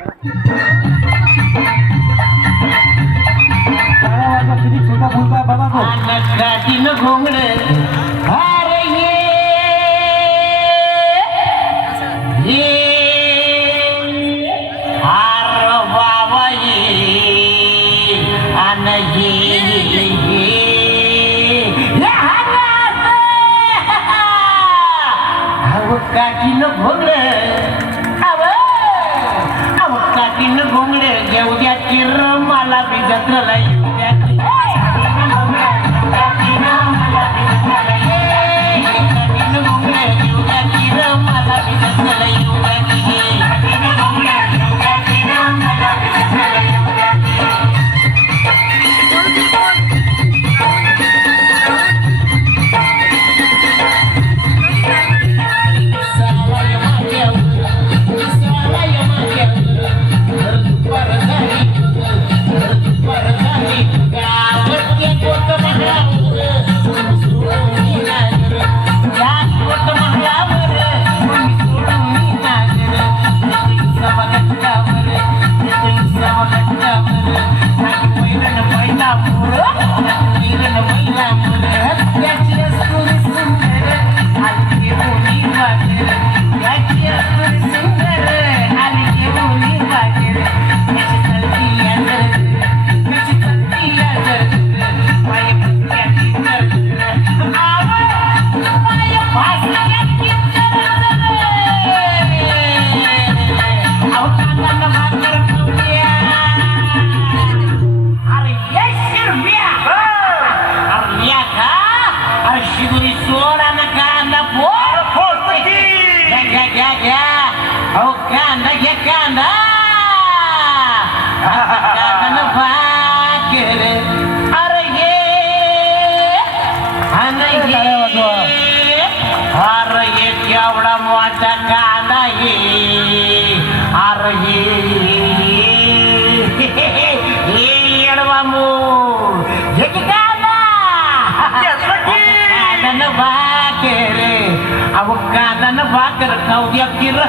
किती छोटा मुलगा आहे बाबा तो. नकाटीनं घोंगड अरे ये हार बाबा ये अन काठीनं घोंगड काठीनं घोंगड घेऊ द्या चिर मला बी जत्रला येऊ द्या केवढा मोठा कांदा ये अरे येडवा मूळ हे कांदा कांदा भाकर अहो कांदा भाकर खाऊ द्या किर